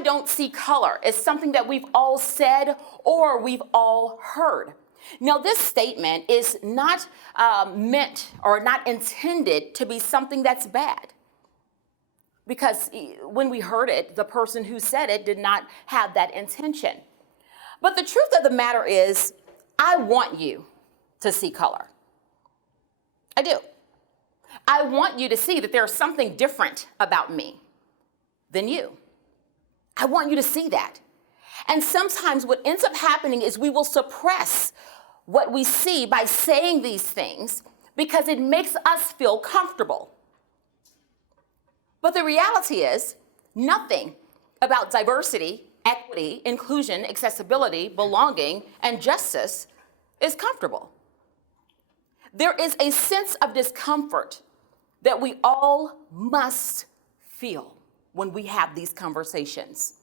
I don't see color is something that we've all said or we've all heard. Now, this statement is not meant or not intended to be something that's bad, because when we heard it, the person who said it did not have that intention. But the truth of the matter is, I want you to see color. I do. I want you to see that there's something different about me than you. I want you to see that. And sometimes what ends up happening is we will suppress what we see by saying these things because it makes us feel comfortable. But the reality is, nothing about diversity, equity, inclusion, accessibility, belonging, and justice is comfortable. There is a sense of discomfort that we all must feel when we have these conversations.